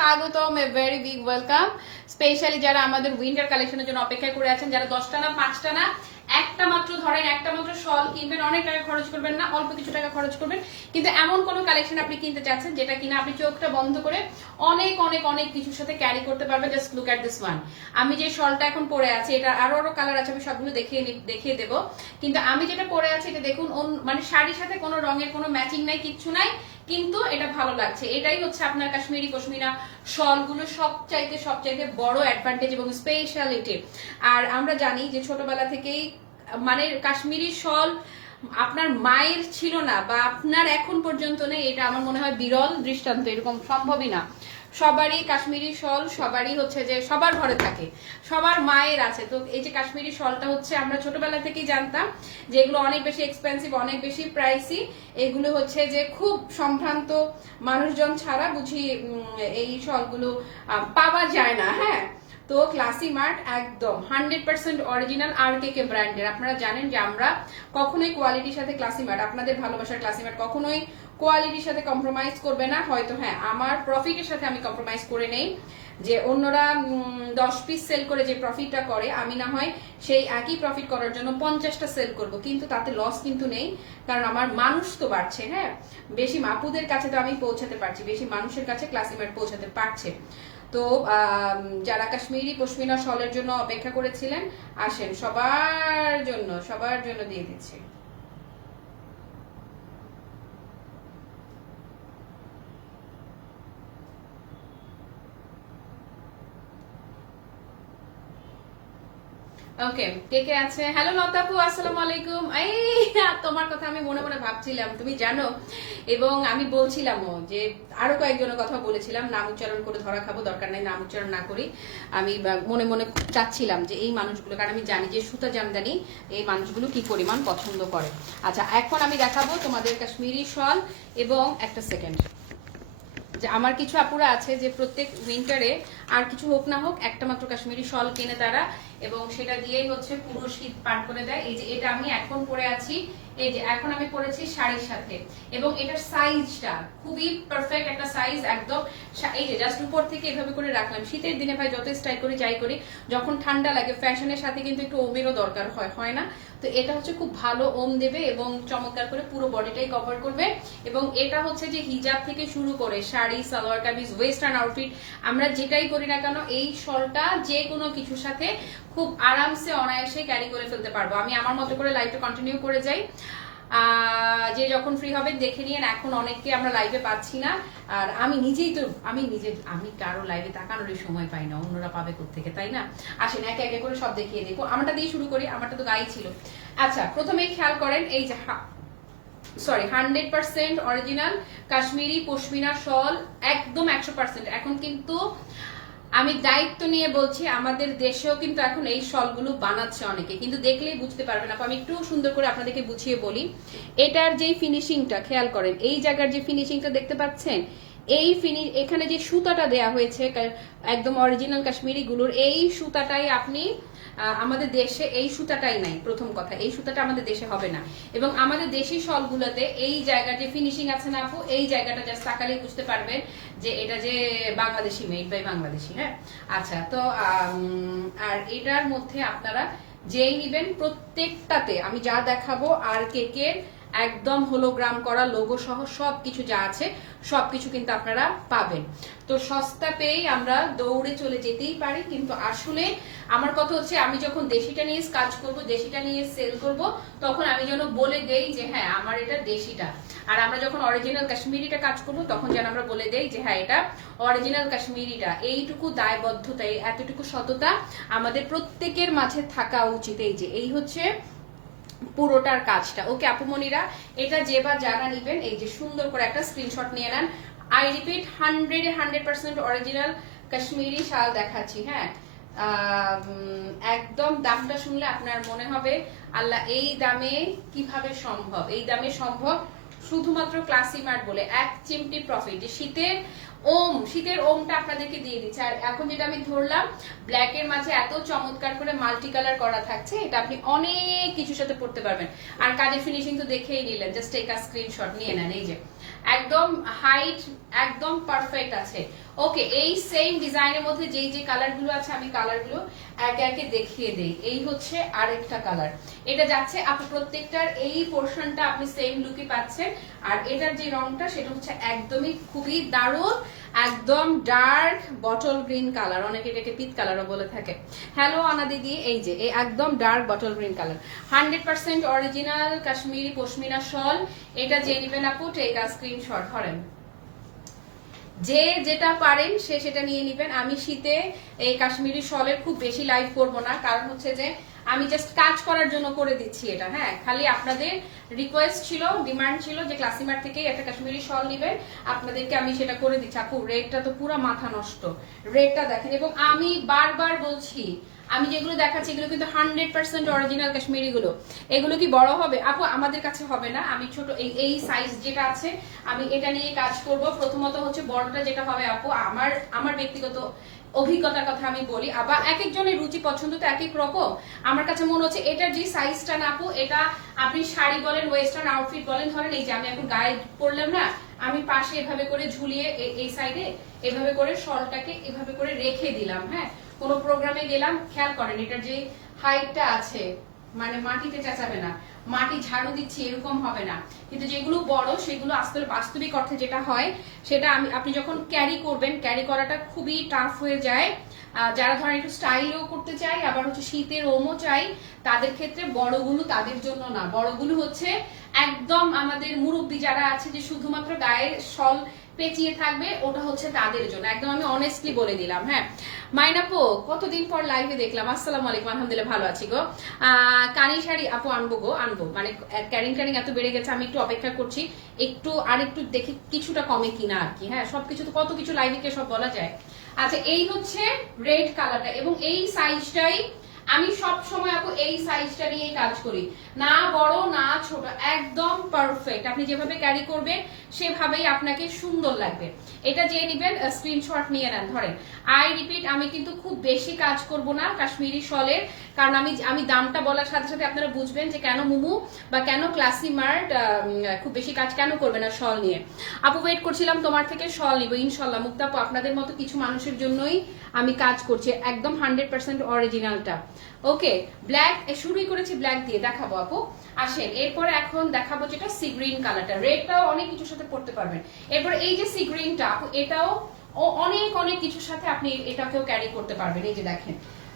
স্বাগতম a very big welcome specially যারা আমাদের উইন্টার কালেকশনের জন্য অপেক্ষা করে আছেন, যারা দশটা না, পাঁচটা না একটা মাত্র ধরেন, একটা মাত্র শল কিনবেন, অনেক টাকা খরচ করবেন না, অল্প কিছু টাকা খরচ করবেন। কিন্তু এমন কোনো কালেকশন আপনি কিনতে চাচ্ছেন যেটা কিনা আপনি চোখটা বন্ধ করে অনেক অনেক অনেক কিছুর সাথে ক্যারি করতে পারবেন। Just look at this one আমি যে শলটা এখন পরে আছি এটা আরও আরও কালার আছে, আমি সবগুলো দেখিয়ে দেখিয়ে দেবো। কিন্তু আমি যেটা পরে আছি, এটা দেখুন মানে শাড়ির সাথে কোনো রঙের কোনো ম্যাচিং নাই, কিচ্ছু নাই, কিন্তু এটা ভালো লাগছে। এটাই হচ্ছে আপনার কাশ্মীরি পশমিনা শলগুলো সবচাইতে সবচাইতে বড় অ্যাডভান্টেজ এবং স্পেশালিটি আর আমরা জানি যে ছোটবেলা থেকেই মানে কাশ্মীরি শল আপনার মায়ের ছিল না বা আপনার এখন পর্যন্ত নেই, এটা আমার মনে হয় বিরল দৃষ্টান্ত, এরকম সম্ভবই না। সবারই কাশ্মীরি শল, সবারই হচ্ছে যে সবার ঘরে থাকে, সবার মায়ের আছে। তো এই যে কাশ্মীরি শলটা হচ্ছে, আমরা ছোটবেলা থেকেই জানতাম যে এগুলো অনেক বেশি এক্সপেন্সিভ অনেক বেশি প্রাইসি এগুলো হচ্ছে যে খুব সম্ভ্রান্ত মানুষজন ছাড়া বুঝি এই শলগুলো পাওয়া যায় না হ্যাঁ? তো ক্লাসি মার্ট একদম, hundred percent original R K K ব্র্যান্ডের। আপনারা জানেন যে আমরা কখনোই কোয়ালিটির সাথে ক্লাসি মার্ট, আপনাদের ভালোবাসার ক্লাসি মার্ট কখনোই কোয়ালিটির সাথে কম্প্রোমাইজ করবে না। হয়তো হ্যাঁ আমার প্রফিটের সাথে আমি কম্প্রোমাইজ করে নেই যে অন্যরা দশ পিস সেল করে যে প্রফিটটা করে, আমি না হয় সেই একই প্রফিট করার জন্য পঞ্চাশটা সেল করব। কিন্তু তাতে লস কিন্তু নেই, কারণ আমার মানুষ তো বাড়ছে হ্যাঁ? বেশি মাপুদের কাছে তো আমি পৌঁছাতে পারছি, বেশি মানুষের কাছে ক্লাসিমেট পৌঁছাতে পারছে। তো যারা কাশ্মীরি পশমিনা শলের জন্য অপেক্ষা করেছিলেন, আসেন। সবার জন্য সবার জন্য দিয়ে দিচ্ছি। ওকে কে আছে? হ্যালো লতাপু, আসসালামু আলাইকুম। এই, তোমার কথা আমি মনে মনে ভাবছিলাম, তুমি জানো? এবং আমি বলছিলামও যে আরও কয়েকজনের কথা বলেছিলাম, নাম উচ্চারণ করে ধরা খাব, দরকার নাই নাম উচ্চারণ না করি। আমি মনে মনে চাচ্ছিলাম যে এই মানুষগুলো, কারণ আমি জানি যে সুতা জামদানি এই মানুষগুলো কি পরিমাণ পছন্দ করে। আচ্ছা এখন আমি দেখাবো তোমাদের কাশ্মীরি শল এবং একটা সেকেন্ড যে আমার কিছু আপুরা আছে যে প্রত্যেক উইন্টারে আর কিছু হোক না হোক, একটা মাত্র কাশ্মীরি শল কিনে তারা এবং সেটা দিয়েই হচ্ছে পুরো শীত পার করে দেয়। এই যে এটা আমি এখন পরে আছি, এই যে এখন আমি পরেছি শাড়ির সাথে। এবং এটার সাইজটা খুবই পারফেক্ট একটা সাইজ একদম এই যে জাস্ট উপর থেকে এভাবে করে রাখলাম। শীতের দিনে ভাই যত স্টাইল করি, যাই করি, যখন ঠান্ডা লাগে ফ্যাশনের সাথে কিন্তু একটু ওমেরও দরকার হয় হয় না? তো এটা হচ্ছে খুব ভালো ওম দেবে এবং চমৎকার করে পুরো বডিটাই কভার করবে। এবং এটা হচ্ছে যে হিজাব থেকে শুরু করে শাড়ি, সালোয়ার কামিজ ওয়েস্টার্ন আউটফিট আমরা যেটাই করি না কেন, এই শলটা যে কোনো কিছুর সাথে খুব আরামসে অনায়াসে ক্যারি করে ফেলতে পারব। আমি আমার মতো করে লাইভটা কন্টিনিউ করে যাই। যে যখন ফ্রি হবে দেখে নিয়েন, এখন অনেককে আমরা লাইভে পাচ্ছি না। আর আমি নিজেই তো, আমি নিজে আমি কারও লাইভে তাকানোরই সময় পাই না। অন্যরা পাবে থেকে তাই না? আসেন, একে একে করে সব দেখিয়ে দেখো আমারটা দিয়ে শুরু করি, আমারটা তো গাই ছিল। আচ্ছা প্রথমেই খেয়াল করেন, এই যে sorry hundred percent original Kashmiri, pashmina, shawl, একদম একশো পার্সেন্ট এখন কিন্তু আমি দায়িত্ব নিয়ে বলছি, আমাদের দেশেও কিন্তু এখন এই শলগুলো বানাচ্ছে অনেকে। কিন্তু দেখলেই বুঝতে পারবেন আপু, আমি একটু সুন্দর করে আপনাদেরকে বুঝিয়ে বলি। এটার যে ফিনিশিংটা খেয়াল করেন, এই জায়গার যে ফিনিশিংটা দেখতে পাচ্ছেন, এই ফিনি এখানে যে সুতাটা দেয়া হয়েছে একদম অরিজিনাল কাশ্মীরি গুলোর, এই সুতাটাই আপনি আমাদের দেশে এই সুতাটাই নাই, প্রথম কথা। এই সুতাটা আমাদের দেশে হবে না। এবং আমাদের দেশি শলগুলোতে এই জায়গা যে ফিনিশিং আছে না আপু, এই জায়গাটা জাস্ট তাকালে বুঝতে পারবেন যে এটা যে বাংলাদেশি মেড বাই বাংলাদেশি হ্যাঁ? আচ্ছা তো আর এটার মধ্যে আপনারা যেই নিবেন প্রত্যেকটাতে আমি যা দেখাবো আর কেকের একদম হোলোগ্রাম করা লোগো সহ সবকিছু যা আছে, সবকিছু কিন্তু আপনারা পাবেন। তো সস্তা পেয়েই আমরা দৌড়ে চলে যেতেই পারি, কিন্তু আসলে আমার কথা হচ্ছে আমি যখন দেশিটা নিয়ে কাজ করব, দেশিটা নিয়ে সেল করব, তখন আমি যেন বলে দেই যে হ্যাঁ আমার এটা দেশিটা। আর আমরা যখন অরিজিনাল কাশ্মীরিটা কাজ করব, তখন যেন আমরা বলে দেই যে হ্যাঁ এটা অরিজিনাল কাশ্মীরিটা। এইটুকু দায়বদ্ধতা, এতটুকু সততা আমাদের প্রত্যেকের মাঝে থাকা উচিত। এই যে, এই হচ্ছে পুরোটার কাজটা। ওকে আপুমনিরা এটা যে বা যারা নিবেন, এই যে সুন্দর করে একটা স্ক্রিনশট নিয়ে নেন। I repeat hundred hundred percent original Kashmiri shawl দেখাচ্ছি হ্যাঁ? একদম দামটা শুনলে আপনার মনে হবে, আল্লাহ, এই দামে কীভাবে সম্ভব? এই দামে সম্ভব শুধুমাত্র ক্লাসি মার্ট বলে, এক চিমটি প্রফিট শীতের ওম, শীতের ওমটা আপনাদেরকে দিয়ে দিচ্ছে। আর এখন যেটা আমি ধরলাম ব্ল্যাক এর মাঝে এত চমৎকার করে মাল্টি কালার করা থাকছে, এটা আপনি অনেক কিছুর সাথে পড়তে পারবেন। আর কাজের ফিনিশিং তো দেখেই নিলেন জাস্ট একটা স্ক্রিনশট নিয়ে নেন, এই যে। একদম হাইট একদম পারফেক্ট আছে। ওকে এই সেম ডিজাইনের মধ্যে যেই যে কালারগুলো আছে, আমি কালারগুলো একে একে দেখিয়ে দেই। এই হচ্ছে আরেকটা কালার এটা যাচ্ছে আপনি প্রত্যেকটার এই পোর্শনটা আপনি সেম লুকে পাচ্ছেন। আর এটার যে রংটা, সেটা হচ্ছে একদমই খুবই দারুণ, একদম ডার্ক বটল গ্রিন কালার অনেকে এটাকে পিত কালারও বলে থাকে। হ্যালো আনা দিদি, এই যে, এই একদম dark bottle green colour hundred percent original Kashmiri pashmina shawl. এটা যে নিবেন আপু টেক স্ক্রিনশট করেন। যে যেটা পারেন, সে সেটা নিয়ে নিবেন। আমি শীতে এই কাশ্মীরি শলের খুব বেশি লাইভ করব না, কারণ হচ্ছে যে আমি জাস্ট কাজ করার জন্য করে দিচ্ছি এটা হ্যাঁ। খালি আপনাদের রিকোয়েস্ট ছিল ডিমান্ড ছিল যে ক্লাসিমার থেকে একটা কাশ্মীরি শল নিবেন। আপনাদেরকে আমি সেটা করে দিচ্ছি। আপু রেটটা তো পুরো মাথা নষ্ট। রেটটা দেখেন, এবং আমি বারবার বলছি আমি যেগুলো দেখাচ্ছি, এগুলো কিন্তু হান্ড্রেড পার্সেন্ট অরিজিনাল কাশ্মীরি গুলো। এগুলো কি বড় হবে? আপু, আমাদের কাছে হবে না। আমি ছোট, এই সাইজ যেটা আছে, আমি এটা নিয়ে কাজ করব। প্রথমত হচ্ছে বড়টা যেটা হবে, আপু, আমার আমার ব্যক্তিগত অভিজ্ঞতার কথা আমি বলি। আবার এক একজনের রুচি পছন্দ তো এক এক রকম। আমার কাছে মনে হচ্ছে এটার যে সাইজটা না, আপু, এটা আপনি শাড়ি বলেন ওয়েস্টার্ন আউটফিট বলেন, ধরেন এই যে আমি এখন গায়ে পরলাম না, আমি পাশে এভাবে করে ঝুলিয়ে এই সাইডে এভাবে করে শলটাকে এভাবে করে রেখে দিলাম হ্যাঁ? কোনো প্রোগ্রামে গেলাম, খেয়াল করেন, এটার যে হাইটটা আছে মানে মাটিতে চেঁচাবে না, মাটি ঝাড়ু দিচ্ছি, এরকম হবে না। কিন্তু যেগুলো বড়, সেগুলো আসলে বাস্তবিক অর্থে যেটা হয়, সেটা আমি আপনি যখন ক্যারি করবেন ক্যারি করাটা খুবই টাফ হয়ে যায়। যারা ধরেন একটু স্টাইলও করতে চাই আবার হচ্ছে শীতের ওমও চাই, তাদের ক্ষেত্রে বড়গুলো তাদের জন্য না। বড়গুলো হচ্ছে একদম আমাদের মুরব্বী যারা আছে, যে শুধুমাত্র গায়ের শল পেঁচিয়ে থাকবে, ওটা হচ্ছে তাদের জন্য। একদম আমি অনেস্টলি বলে দিলাম হ্যাঁ। মাইনাপো, কতদিন পর লাইভে দেখলাম? আসসালামু আলাইকুম, আলহামদুলিল্লাহ ভালো আছি গো। কানি শাড়ি আপু আনব গো, আনব। মানে ক্যারিং ক্যারিং এত বেড়ে গেছে, আমি একটু অপেক্ষা করছি। একটু আর একটু দেখি কিছুটা কমে কিনা আর কি হ্যাঁ। সবকিছু তো কত কিছু লাইভে সব বলা যায়। আচ্ছা এই হচ্ছে রেড কালারটা এবং এই সাইজটাই আমি সব সময় আপু এই সাইজটা নিয়ে কাজ করি। না বড়, না ছোট, একদম পারফেক্ট আপনি যেভাবে ক্যারি করবেন, সেভাবেই আপনাকে সুন্দর লাগবে। এটা যে নেবেন স্ক্রিনশট নিয়ে নেন। ধরেন আই রিপিট আমি কিন্তু খুব বেশি কাজ করব না কাশ্মীরি শলের, কারণ আমি আমি দামটা বলার সাথে সাথে আপনারা বুঝবেন যে কেন মুমু বা কেন ক্লাসি মার্ট খুব বেশি কাজ কেন করবে না শল নিয়ে। আপু ওয়েট করছিলাম তোমার থেকে শল নিব। ইনশাল্লাহ, মুক্তাপু, আপনাদের মতো কিছু মানুষের জন্যই আমি কাজ করছি, একদম হান্ড্রেড পার্সেন্ট অরিজিনালটা ওকে ব্ল্যাক শুরুই করেছি ব্ল্যাক দিয়ে, দেখাবো আপু। আসেন, এরপর এখন দেখাবো যেটা সি গ্রিন কালারটা রেডটাও অনেক কিছুর সাথে পড়তে পারবেন। এরপর এই যে সি গ্রিনটা আপু, এটাও অনেক অনেক কিছুর সাথে আপনি এটাকেও ক্যারি করতে পারবেন। এই যে দেখেন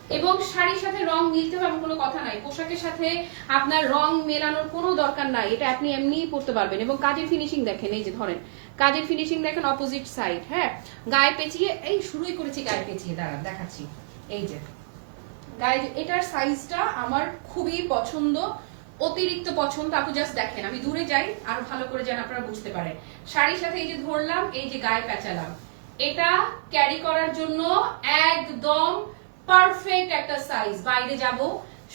এবং শাড়ির সাথে রং মিলতে হবে কোনো কথা নাই। পোশাকের সাথে আপনার রং মেলানোর কোনো দরকার নাই। এটা আপনি এমনিই পরতে পারবেন। এবং কাজের ফিনিশিং দেখেন, এই যে ধরেন, কাজের ফিনিশিং দেখেন অপোজিট সাইড হ্যাঁ? গায়ে পেঁচিয়ে, এই শুরুই করেছি গায়ে পেঁচিয়ে, দাঁড়ান, দেখাচ্ছি। এই যে, গায়ে এটার সাইজটা আমার খুবই পছন্দ, অতিরিক্ত পছন্দ, আপু জাস্ট দেখেন, আমি দূরে যাই, আরও ভালো করে যেন আপনারা বুঝতে পারেন। শাড়ির সাথে এই যে ধরলাম, এই যে গায়ে পেঁচালাম, এটা ক্যারি করার জন্য পারফেক্ট সাইজ বাইরে যাব,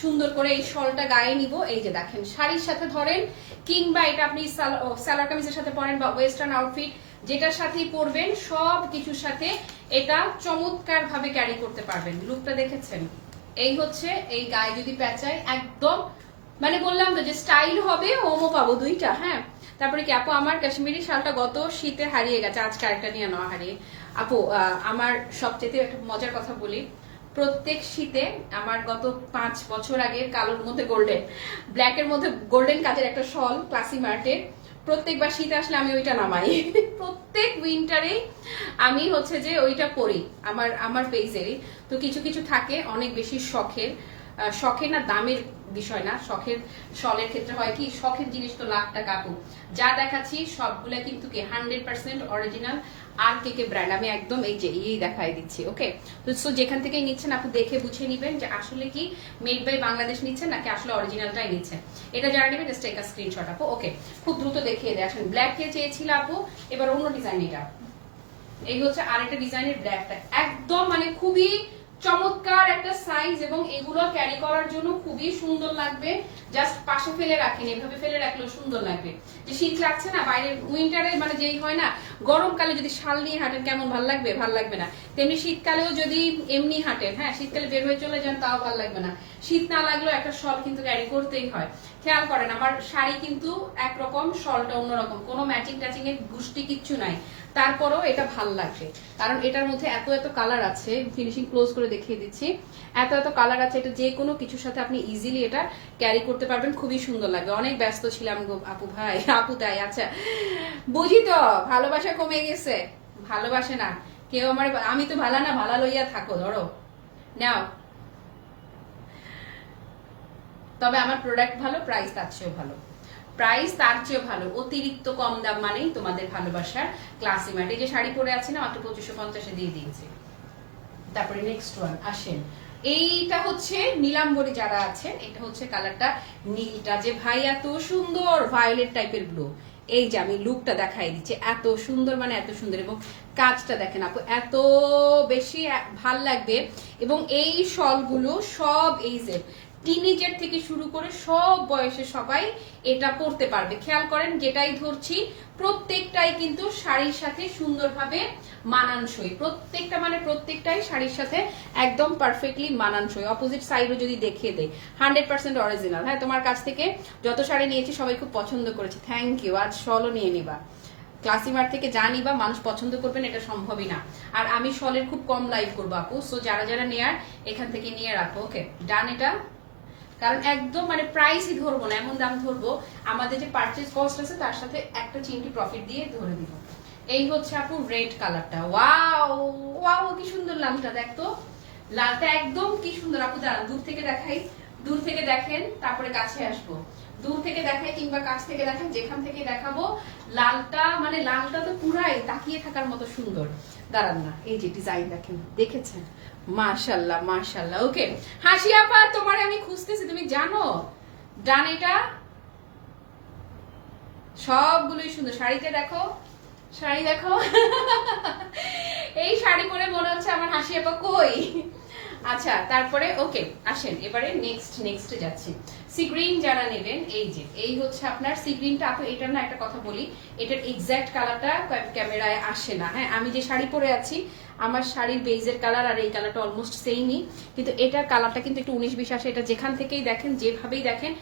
সুন্দর করে এই শলটা গায়ে নিব। এই যে দেখেন, শাড়ির সাথে ধরেন, কিংবা এটা আপনি সালোয়ার কামিজের সাথে পরেন বা ওয়েস্টার্ন আউটফিট যেটার সাথেই পরবেন, সব কিছুর সাথে এটা চমৎকার ভাবে ক্যারি করতে পারবেন। লুকটা দেখেছেন? এই হচ্ছে, এই গায়ে যদি পেঁচায় একদম মানে বললাম তো যে স্টাইল হবে ওমো পাবো দুইটা হ্যাঁ? তারপরে কি, আপু, আমার কাশ্মীরি শালটা গত শীতে হারিয়ে গেছে, আজকে আরেকটা নিয়ে নেওয়া হারিয়ে। আপু আমার সবচেয়ে একটা মজার কথা বলি প্রত্যেক শীতে আমার গত পাঁচ বছর আগে কালোর মধ্যে গোল্ডেন ব্ল্যাকের মধ্যে গোল্ডেন কাজের একটা শল ক্লাসি মার্টের প্রত্যেকবার শীত আসলে আমি ওইটা নামাই। প্রত্যেক উইন্টারে আমি হচ্ছে যে ওইটা পরি, আমার আমার পেজেরই তো কিছু কিছু থাকে অনেক বেশি শখের। শখের না, দামের বিষয় না। শখের, শলের ক্ষেত্রে হয় কি, শখের জিনিস তো লাখ টাকা আপু যা দেখাচ্ছি, সবগুলা কিন্তু কি hundred percent original R K K brand আমি একদম এই যে, এই দেখাই দিচ্ছি ওকে তো সো যেখান থেকেই নিচ্ছেন, আপনি দেখে বুঝে নিবেন যে আসলে কি মেড বাই বাংলাদেশ নিচ্ছেন নাকি আসলে অরিজিনালটাই নিচ্ছেন এটা যারা নেবেন জাস্ট একটা স্ক্রিনশট আপু ওকে খুব দ্রুত দেখিয়ে দেয় আসেন ব্ল্যাক কে চেয়েছিল আপু, এবার অন্য ডিজাইন এটা এই হচ্ছে আরেকটা ডিজাইনের ব্ল্যাকটা একদম মানে খুবই চমৎকার একটা সাইজ এবং এগুলো ক্যারি করার জন্য খুবই সুন্দর লাগবে। জাস্ট পাশে ফেলে রাখেন, এভাবে ফেলে রাখলেও সুন্দর লাগবে। যে শীত লাগছে না বাইরে উইন্টারে মানে যেই হয় না, গরমকালে যদি শাল নিয়ে হাঁটেন কেমন ভালো লাগবে? ভালো লাগবে না। তেমনি শীতকালেও যদি এমনি হাঁটেন হ্যাঁ শীতকালে বের হয়ে চলে যান তাও ভালো লাগবে না। শীত না লাগলেও একটা শল কিন্তু ক্যারি করতেই হয়। খেয়াল করেন, আমার শাড়ি কিন্তু একরকম শলটা অন্যরকম। কোনো ম্যাচিং ট্যাচিং এর গুষ্টি কিচ্ছু নাই। তারপরেও এটা ভালো লাগবে কারণ এটার মধ্যে এত এত কালার আছে ফিনিশিং ক্লোজ করে দেখিয়ে দিচ্ছি। এত এত কালার আছে, এটা যে কোনো কিছুর সাথে আপনি ইজিলি এটা ক্যারি করতে পারবেন, খুবই সুন্দর লাগবে। অনেক ব্যস্ত ছিলাম গো আপু ভাই, আপু তাই আচ্ছা। বুঝি তো, ভালোবাসা কমে গেছে। ভালোবাসে না। কেউ আমার, আমি তো ভালা না, ভালা লইয়া থাকো, ধরো। নাও। তবে আমার প্রোডাক্ট ভালো প্রাইস তার চেয়েও ভালো। প্রাইস তার চেয়ে ভালো। অতিরিক্ত কম দাম মানেই তোমাদের ভালোবাসার ক্লাসিমাট এই যে শাড়ি পরে আছে না, মাত্র পঁচিশশো পঞ্চাশে দিয়ে দিয়েছে। তারপরে নেক্সট ওয়ান আসেন। এইটা হচ্ছে নীলাম্বরী যারা আছেন, এটা হচ্ছে কালারটা নীলটা। যে ভাই এত সুন্দর ভায়োলেট টাইপের ব্লু এই যে আমি লুকটা দেখাই দিচ্ছি, এত সুন্দর মানে এত সুন্দর এবং কাজটা দেখেন আপু, এত বেশি ভালো লাগবে। এবং এই শলগুলো সব এই যে টিনেজার থেকে শুরু করে সব বয়সে সবাই এটা পরতে পারবে। খেয়াল করেন, যেটাই ধরছি, প্রত্যেকটাই কিন্তু শাড়ির সাথে সুন্দরভাবে মানানসই। প্রত্যেকটা মানে প্রত্যেকটাই শাড়ির সাথে একদম পারফেক্টলি মানানসই। অপোজিট সাইডও যদি দেখিয়ে দেয় হান্ড্রেড পার্সেন্ট অরিজিনাল হ্যাঁ তোমার কাছ থেকে যত শাড়ি নিয়েছি, সবাই খুব পছন্দ করেছে। থ্যাংক ইউ আজ সলও নিয়ে নিবা। ক্লাসিমার থেকে যা নিবা মানুষ পছন্দ করবেন, এটা সম্ভবই না। আর আমি শলের খুব কম লাইভ করব আপু সো যারা যারা নেয়ার, এখান থেকে নিয়ে রাখো ওকে ডান এটা? কারণ একদম মানে প্রাইসই ধরবো না, এমন দাম ধরবো, আমাদের যে পারচেজ কস্ট আছে, তার সাথে একটা চিনটি প্রফিট দিয়ে ধরে দিব। এই হচ্ছে আপু রেড কালারটা ওয়াও ওয়াও কি সুন্দর লালটা দেখতো লালটা একদম কি সুন্দর। আপু দাঁড়ান, দূর থেকে দেখাই। দূর থেকে দেখেন, তারপরে কাছে আসব। দূর থেকে দেখাই কিংবা কাছ থেকে দেখেন যেখান থেকে দেখাবো, লালটা মানে লালটা তো পুরাই তাকিয়ে থাকার মতো সুন্দর। দাঁড়ান না, এই যে ডিজাইন দেখেন, দেখেছেন? মাশাল্লাহ মাশাল্লাহ ওকে হাসি আপা, তোমার আমি খুঁজতেছি, তুমি জানো? ডান এটা, সবগুলোই সুন্দর। শাড়িতে দেখো, শাড়ি দেখো। এই শাড়ি পরে মনে হচ্ছে আমার হাসি আপা কই? আচ্ছা তারপরে ওকে আসেন, এবারে নেক্সট নেক্সট যাচ্ছি। সি গ্রিন যারা নেবেন, এই যে, এই হচ্ছে আপনার সি গ্রিনটা আপু এটা না একটা কথা বলি, এটার এক্স্যাক্ট কালারটা ক্যামেরায় আসে না। হ্যাঁ আমি যে শাড়ি পরে আছি, আমার শাড়ির বেজের কালার আর এই কালারটা অলমোস্ট সেমই কিন্তু এটার কালারটা কিন্তু একটু উনিশ বিশ আসে। এটা যেখান থেকেই দেখেন, যেভাবেই দেখেন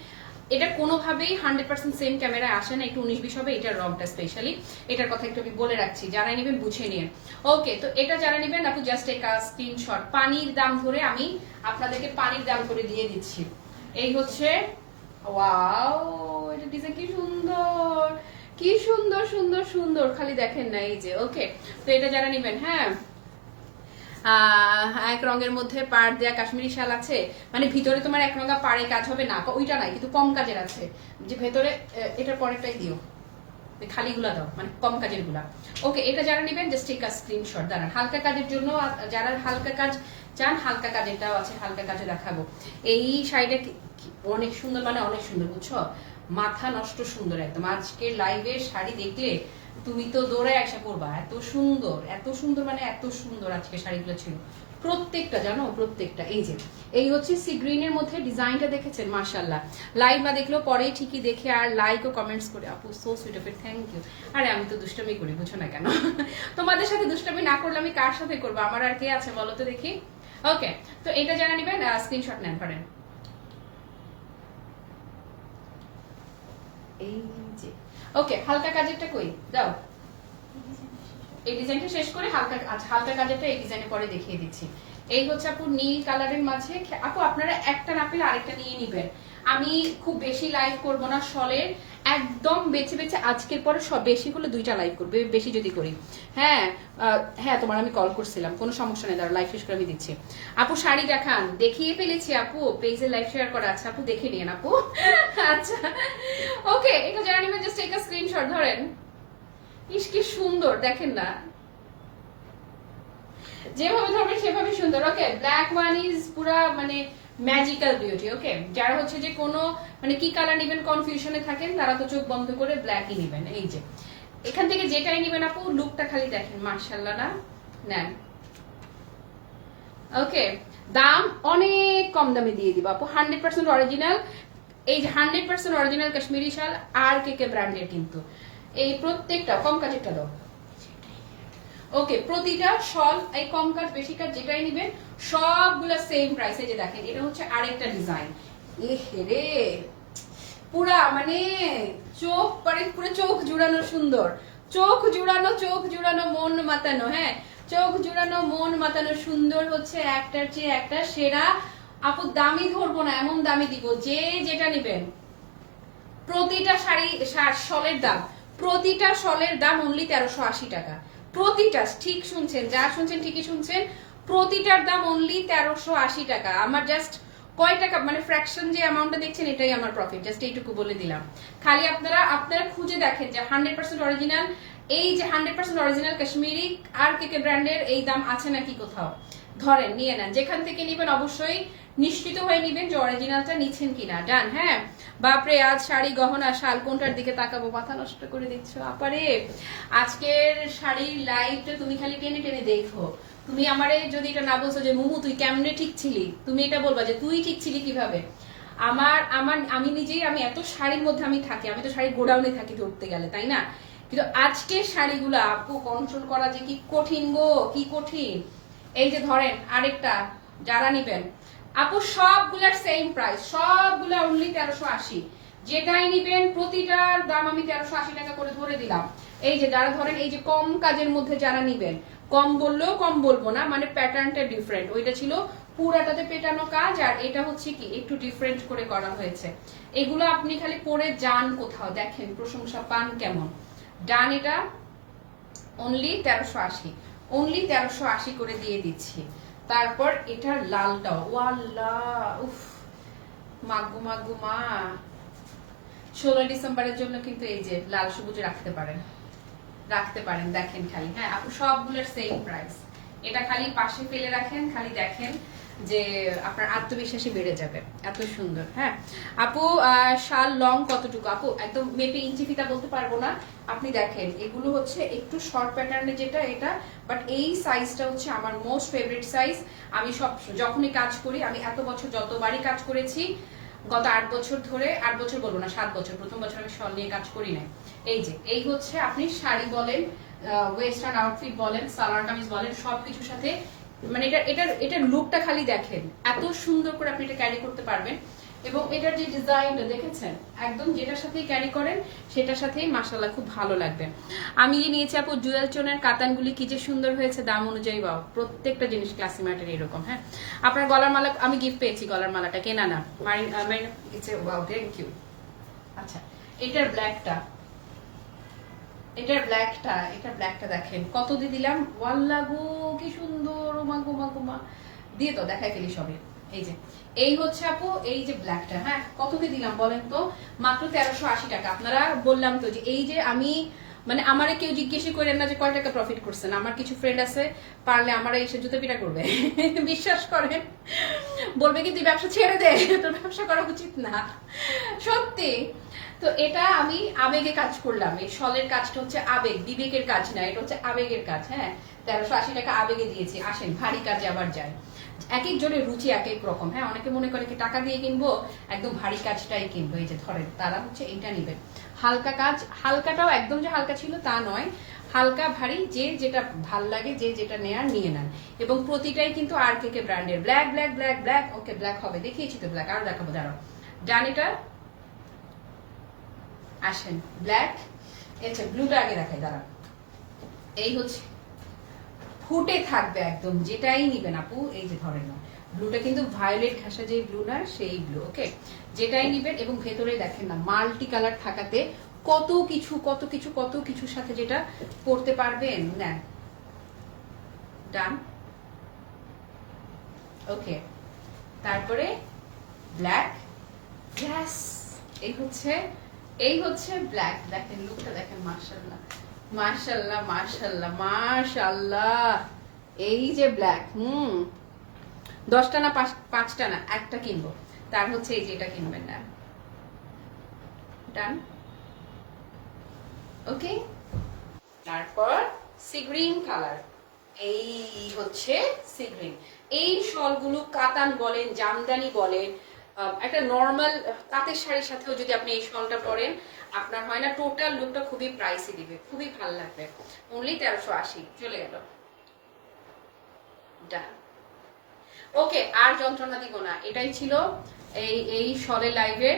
এটা কোনোভাবেই হান্ড্রেড পার্সেন্ট সেম ক্যামেরায় আসে না। একটু উনিশ বিশ হবে, এটার রংটা স্পেশালি এটার কথা একটু আমি বলে রাখছি যারা নেবেন বুঝে নিয়ে ওকে তো এটা যারা নেবেন, আপু জাস্ট এক স্ক্রিনশট পানির দাম ধরে আমি আপনাদেরকে পানির দাম করে দিয়ে দিচ্ছি। এই হচ্ছে ওয়াও এটা ডিজাইন কি সুন্দর! কি সুন্দর সুন্দর সুন্দর। খালি দেখেন না, এই যে ওকে তো এটা যারা নেবেন হ্যাঁ? এক রঙের মধ্যে পাড় দেয়া কাশ্মীরি শাল আছে? মানে ভিতরে তোমার এক রঙা পাড়ে কাজ হবে না ওইটা নাই, কিন্তু কম কাজের আছে। যে ভেতরে এটার পরেরটাই দিও। খালিগুলা দাও মানে কম কাজেরগুলা। ওকে, এটা যারা নেবেন জাস্ট টেক স্ক্রিনশট দাঁড়ান। হালকা কাজের জন্য যারা হালকা কাজ চান, হালকা কাজেরটাও আছে, হালকা কাজে দেখাবো। এই শাড়িটা অনেক সুন্দর মানে অনেক সুন্দর, বুঝছ? মাথা নষ্ট সুন্দর একদম। আজকের লাইভে শাড়ি দেখলে তুমি তো দৌড়ে আসা করবা এত সুন্দর এত সুন্দর মানে এত সুন্দর আজকে শাড়িগুলো ছিল। প্রত্যেকটা জানো, প্রত্যেকটা, এই যে, এই হচ্ছে সি গ্রিনের মধ্যে ডিজাইনটা দেখেছেন মার্শাল্লাহ লাইভ না দেখলেও পরেই ঠিকই দেখে আর লাইক ও কমেন্টস করে, আপু so sweet of thank you আরে আমি তো দুষ্টামি করি, বুঝো না কেন? তোমাদের সাথে দুষ্টামি না করলে আমি কার সাথে করব? আমার আর কে আছে বলো তো দেখি। ওকে তো এটা জানা নিবেন স্ক্রিনশট নেন পারেন এই ওকে, হালকা কাজেরটা কই? দাও। এই ডিজাইনটা শেষ করে হালকা আচ্ছা হালকা কাজেরটা এই ডিজাইনে পরে দেখিয়ে দিচ্ছি। এই হচ্ছে আপু নীল কালারের মাঝে আপু, আপনারা একটা না পেলে আরেকটা নিয়ে নিবেন। আমি খুব বেশি লাইভ করব না শলের। একদম বেছে বেছে আজকের পরে সব বেশি হলে দুইটা লাইভ করবে বেশি যদি করি। হ্যাঁ হ্যাঁ তোমার আমি কল করছিলাম, কোনো সমস্যা নেই দাঁড়া লাইভ শেষ করে আমি দিচ্ছি। আপু, শাড়ি দেখান। দেখিয়ে ফেলেছি, আপু। পেজে লাইভ শেয়ার করা আছে, আপু, দেখে নিন আপু। আচ্ছা। ওকে এটা জানা নেবেন জাস্ট একটা স্ক্রিনশট ধরেন। ইস, কি সুন্দর, দেখেন না। যেভাবে ধরবেন সেভাবে সুন্দর। ওকে ব্ল্যাক ওয়ান ইজ পুরা মানে ম্যাজিক্যাল বিউটি ওকে যারা হচ্ছে যে কোনো মানে কি কালার নেবেন কনফিউশনে থাকেন, তারা তো চোখ বন্ধ করে ব্ল্যাকই নেবেন, এই যে। এখান থেকে যেটাই নেবেন আপু লুকটা খালি দেখেন মার্শাল্লাহ না? নেন। ওকে দাম অনেক কম দামে দিয়ে দিব আপু হান্ড্রেড পার্সেন্ট অরিজিনাল এই যে হান্ড্রেড পার্সেন্ট অরিজিনাল কাশ্মীরি শাল আর কে কে ব্র্যান্ডের কিন্তু। এই প্রত্যেকটা, কম কাজেরটা দাও। ওকে প্রতিটা শল, এই কম কাজ বেশি কাজ যেটাই নেবেন, সবগুলা সেম প্রাইসে যে দেখেন, এটা হচ্ছে আরেকটা ডিজাইন এ রে, পুরা মানে চোখ মানে পুরো চোখ জুড়ানো সুন্দর। চোখ জুড়ানো চোখ জুড়ানো, মন মাতানো হ্যাঁ? চোখ জুড়ানো, মন মাতানো সুন্দর হচ্ছে একটার চেয়ে একটা সেরা। আপু, দামি ধরবো না, এমন দামি দিব, যে যেটা নেবেন। প্রতিটা শাড়ি শলের দাম, প্রতিটা শলের দাম অনলি তেরোশো আশি টাকা। প্রতিটা, ঠিক শুনছেন, যা শুনছেন ঠিকই শুনছেন, প্রতিটার দাম অনলি তেরোশো আশি টাকা। আমার জাস্ট কয় টাকা মানে ফ্র্যাকশন যে অ্যামাউন্টটা দেখছেন, এটাই আমার প্রফিট জাস্ট এইটুকু বলে দিলাম। খালি আপনারা আপনারা খুঁজে দেখেন যে হান্ড্রেড পার্সেন্ট অরিজিনাল এই যে hundred percent original Kashmiri R K K ব্র্যান্ডের এই দাম আছে নাকি কোথাও। ধরেন, নিয়ে নেন। যেখান থেকে নেবেন অবশ্যই নিশ্চিত হয়ে নিবেন যে অরিজিনালটা নিচ্ছেন কিনা। ডান হ্যাঁ? বাপরে, আজ শাড়ি, গহনা, শাল কোনটার দিকে তাকাবো? মাথা নষ্ট করে দিচ্ছ, আপারে। আজকের শাড়ির লাইভটা তুমি খালি টেনে টেনে দেখো। তুমি আমারে যদি এটা না বলছো যে, মুমু, তুই কেমনে ঠিক ছিলি? তুমি এটা বলবা যে, তুই ঠিক ছিলি কীভাবে? আমার আমার, আমি নিজেই, আমি এত শাড়ির মধ্যে আমি থাকি, আমি তো শাড়ি গোডাউনে থাকি ধরতে গেলে, তাই না? কিন্তু আজকের শাড়িগুলো, আপু কন্ট্রোল করা যে কি কঠিন গো, কি কঠিন? এই যে ধরেন, আরেকটা, যারা নিবেন আপু, সবগুলার সেম প্রাইস সবগুলা অনলি তেরোশো আশি। যেটাই নিবেন, প্রতিটার দাম আমি তেরোশো আশি টাকা করে ধরে দিলাম। এই যে, যারা ধরেন, এই যে কম কাজের মধ্যে যারা নিবেন, কম বললেও কম বলব না মানে প্যাটার্নটা ডিফারেন্ট ওইটা ছিল পুরাটাতে পেটানো কাজ, আর এটা হচ্ছে কি, একটু ডিফারেন্ট করে করা হয়েছে। এগুলো আপনি খালি পরে যান কোথাও, দেখেন, প্রশংসা পান কেমন। ডান এটা অনলি তেরোশো আশি। অনলি তেরোশো আশি করে দিয়ে দিচ্ছি। তারপর এটার লালটাও উফ, মাগু মাগু মা। ষোলো ডিসেম্বরের জন্য কিন্তু এই যে লাল সবুজ রাখতে পারেন। রাখতে পারেন, দেখেন খালি। হ্যাঁ আপু সবগুলোর সেম প্রাইস এটা খালি পাশে ফেলে রাখেন, খালি দেখেন। যে আপনার আত্মবিশ্বাসী বেড়ে যাবে। এত সুন্দর হ্যাঁ? আপু শাল লং কতটুকু? আপু, একদম মেপে ইঞ্চি ফিতা বলতে পারব না। আপনি দেখেন, এগুলো হচ্ছে একটু শর্ট প্যাটার্নে যেটা, এটা বাট এই সাইজটা হচ্ছে আমার মোস্ট ফেভারিট সাইজ আমি সব, যখনই কাজ করি, আমি এত বছর যতবারই কাজ করেছি, গত আট বছর ধরে, আট বছর বলব না, সাত বছর, প্রথম বছর আমি শল নিয়ে কাজ করি না এই যে, এই হচ্ছে আপনি শাড়ি বলেন ওয়েস্টার্ন আউটফিট বলেন, সালোয়ার কামিজ বলেন, সবকিছুর সাথে মানে এটা, এটার এটার লুকটা খালি দেখেন। এত সুন্দর করে আপনি এটা ক্যারি করতে পারবেন। এবং এটার যে ডিজাইনটা দেখেছেন? একদম যেটার সাথেই ক্যারি করেন, সেটার সাথেই মাসাল্লাহ খুব ভালো লাগবে। আমি যে নিয়েছি আপু জুয়েল চোনের কাতানগুলি, কি যে সুন্দর হয়েছে, দাম অনুযায়ী বাও। প্রত্যেকটা জিনিস ক্লাসি ম্যাটের এরকম হ্যাঁ? আপনার গলার মালা, আমি গিফট পেয়েছি গলার মালাটা, কেনা না। Marin Marin it's wow thank you আচ্ছা এটার ব্ল্যাকটা এটার ব্ল্যাকটা এটার ব্ল্যাকটা দেখেন। কত দিয়ে দিলাম? ওয়াল্লা গো, কি সুন্দর, ওমা গোমা গোমা দিয়ে তো দেখাই ফেলি সবে এই যে, এই হচ্ছে আপু, এই যে ব্ল্যাকটা হ্যাঁ? কত দিয়ে দিলাম বলেন তো? মাত্র তেরোশো আশি টাকা। আপনারা বললাম তো যে, এই যে আমি মানে আমারে কেউ জিজ্ঞেসই করেন না যে কয় টাকা প্রফিট করছেন। আমার কিছু ফ্রেন্ড আছে, পারলে আমার এসে জুতো পিটা করবে। বিশ্বাস করেন। বলবে কি, তুই ব্যবসা ছেড়ে দে, তোর ব্যবসা করা উচিত না। সত্যি। তো এটা আমি আবেগে কাজ করলাম। এই শলের কাজটা হচ্ছে আবেগ, বিবেকের কাজ না, এটা হচ্ছে আবেগের কাজ হ্যাঁ? তেরোশো আশি টাকা আবেগে দিয়েছি, আসেন, ভারী কাজে আবার যায় এক একজনের রুচি এক এক রকম হ্যাঁ? অনেকে মনে করে কি টাকা দিয়ে কিনবো, একদম ভারী কাজটাই কিনবো। এই যে ধরেন, তারা হচ্ছে এইটা নিবেন হালকা কাজ, হালকাটাও একদম যে হালকা ছিল তা নয়। হালকা, ভারী, যে যেটা ভালো লাগে, যে যেটা নেয়ার, নিয়ে নেন। এবং প্রতিটাই কিন্তু আর কে কে ব্র্যান্ডের। Black black black black, okay, black হবে। দেখিয়েছি তো ব্ল্যাক, আর দেখাবো, দাঁড়াও। ডান এটা আসেন ব্ল্যাক আচ্ছা ব্লুটা আগে দেখাই দাঁড়া এই হচ্ছে, ফুটে থাকবে একদম, যেটাই নিবেন আপু, এই যে ধরেন না ব্লুটা কিন্তু ভায়োলেট ঘাসা যে ব্লু না, সেই ব্লু ওকে যেটাই নিবেন, এবং ভেতরে দেখেন না মাল্টি কালার থাকাতে কত কিছু কত কিছু, কত কিছুর সাথে যেটা পড়তে পারবেন, নেন। ডান ওকে তারপরে ব্ল্যাক ইয়াস এই হচ্ছে এই হচ্ছে ব্ল্যাক দেখেন লুকটা দেখেন মার্শাল্লাহ মার্শাল্লাহ মার্শাল্লাহ মার্শাল্লাহ এই যে ব্ল্যাক হুম। দশটা না পাঁচটা না, একটা কিনবো। তার হচ্ছে এই যে এটা কিনবেন না। ডান ওকে তারপর সি গ্রিন কালার এই হচ্ছে সি গ্রিন এই শলগুলো কাতান বলেন, জামদানি বলেন একটা নর্মাল তাঁতের শাড়ির সাথেও যদি আপনি এই শলটা পরেন, আপনার হয় না টোটাল লুকটা খুবই প্রাইসি দিবে, খুবই ভালো লাগবে। অনলি তেরোশো আশি, চলে গেল। ওকে আর যন্ত্রণা দিব না। এটাই ছিল এই এই শলে লাইভের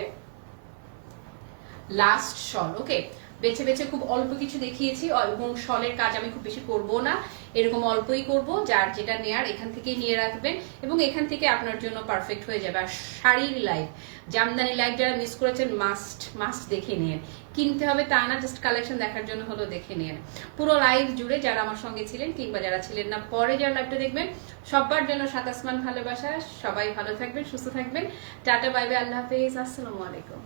লাস্ট শল ওকে বেছে বেছে খুব অল্প কিছু দেখিয়েছি এবং শলের কাজ আমি খুব বেশি করব না। এরকম অল্পই করব, যার যেটা নেয়ার এখান থেকেই নিয়ে রাখবেন, এবং এখান থেকে আপনার জন্য পারফেক্ট হয়ে যাবে। আর শাড়ির লাইফ জামদানি লাইফ যারা মিস করেছেন মাস্ট মাস্ট দেখে নিন। কিনতে হবে তা না জাস্ট কালেকশন দেখার জন্য হলো দেখে নিন। পুরো লাইভ জুড়ে যারা আমার সঙ্গে ছিলেন, কিংবা যারা ছিলেন না, পরে যারা লাইভটা দেখবেন সবার জন্য সাত আসমান ভালোবাসা। সবাই ভালো থাকবেন, সুস্থ থাকবেন। টাটা বাই বাই আল্লাহ হাফেজ। আসসালামু আলাইকুম।